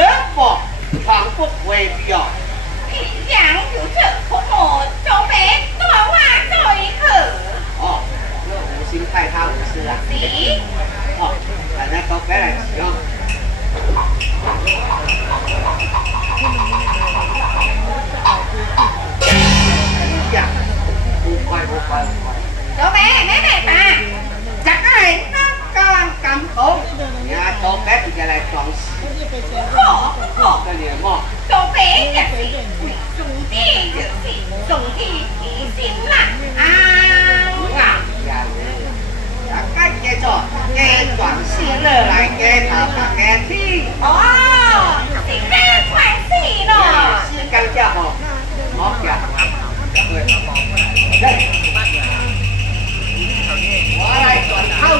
เลิกบอกทางพวกเวเบียผิดหยางผิวเฉิดโคโหดโจเบสตัวว่าจอยออ๋เรื่องหูซิ้งไทท่าหูเสียล่างโอ้อ้ไปโอ้ไเบสแม่แม่า tròn xì cái gì mà 做俾人哋送啲就是送啲意先啦啊！ ngà nhà đã cách cái trò nghe toàn xì lơ lại nghe thở và nghe thi 哦，是咩關係咯？ xì căng cha hồ ngó kìa đây qua đây toàn thao Cậu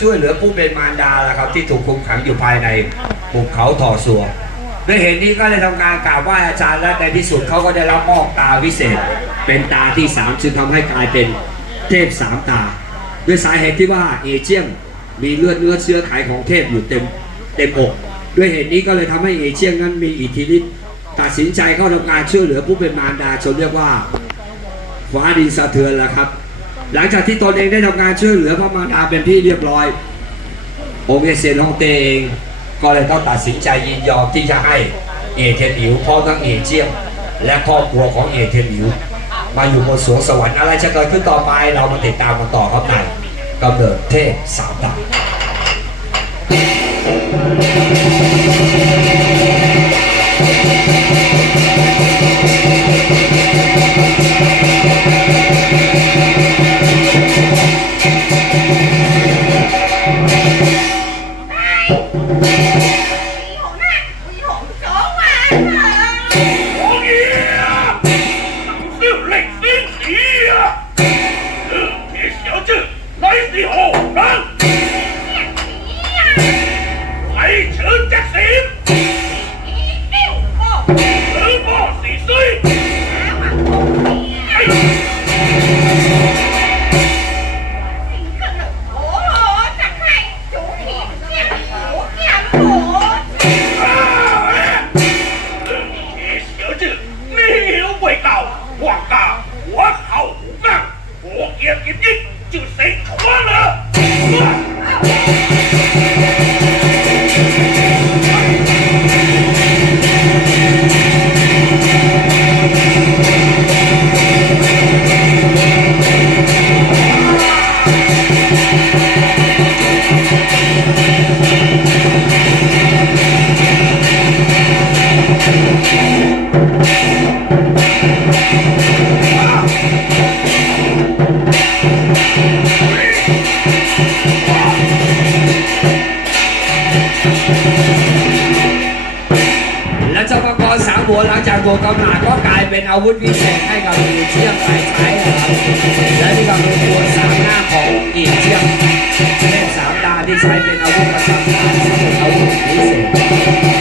ช่วยเหลือผู้เป็นมารดาแหละครับ ที่ถูกคุมขังอยู่ภายในภูเขาถอสัวด้วยเหตุนี้ก็เลยทำการกราบไหว้อาจารย์และในที่สุดเขาก็ได้รับมอบตาวิเศษ เป็นตาที่สามจึงทำให้กลายเป็นเทพสามตา ด้วยสาเหตุที่ว่าเอเชียงมีเลือดเนื้อเชื้อไขของเทพอยู่เต็มเต็มอกด้วยเหตุนี้ก็เลยทำให้เอเชียงนั้นมีอิทธิฤทธิ์ตัดสินใจเข้าทำการช่วยเหลือผู้เป็นมารดาจนเรียกว่าฟ้าดินสะเทือนแล้วครับ หลังจากที่ตนเองได้ทำงานช่วยเหลือพระมารดาเป็นที่เรียบร้อย องค์เอเซนฮองเตเองก็เลยต้องตัดสินใจยินยอมที่จะให้เอเทนอิวพ่อทั้งเอเจียมและครอบครัวของเอเทนอิวมาอยู่บนสวงสวรรค์อะไรจะเกิดขึ้นต่อไปเรามาติดตามกันต่อครับในกำเนิดเทพสามดาว Yeah. และเจ้ามังกรสามหัวหลังจากตัวกำหนาก็กลายเป็นอาวุธวิเศษให้กับอีเชียงไปใช้นะครับและนี่ก็คือตัวสามหน้าของอีเชียงเล่นสามตาที่ใช้เป็นอาวุธประจำการเป็นอาวุธวิเศษ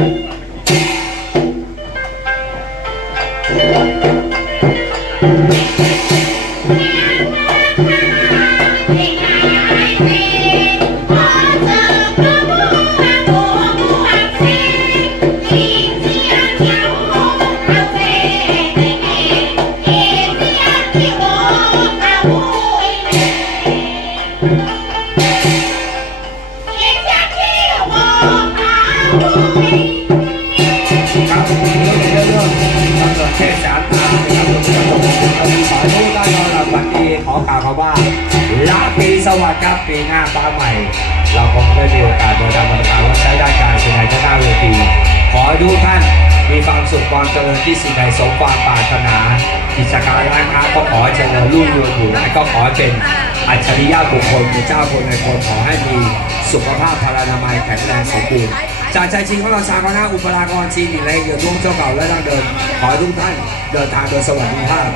ครั เทศสามตานะครับขอรู้ได้ตอนหลับวันดีขอกล่าวคำว่าลาปีสวัสดิ์ครับปีหน้าฟ้าใหม่ เราคงได้มีโอกาสโดยการบริการว่าใช้ด้านการแสดงที่หน้าเวทีขอให้ทุกท่านมีความสุขความเจริญที่สิ่งใดสมความปรารถนากิจการร้านค้าก็ขอเจริญรุ่งเรืองอยู่และก็ขอเป็นอัจฉริยะบุคคลเป็นเจ้าคนในคนขอให้มีสุขภาพพลานามัยแข็งแรงสมบูรณ์ จากใจจริงของเราชาวคณะอุปรากรจีนอิเล็กเดือดร่วงเจ้าเก่าและดั้งเดิมขอให้ทุกท่านเดินทางโดยสวัสดิภาพ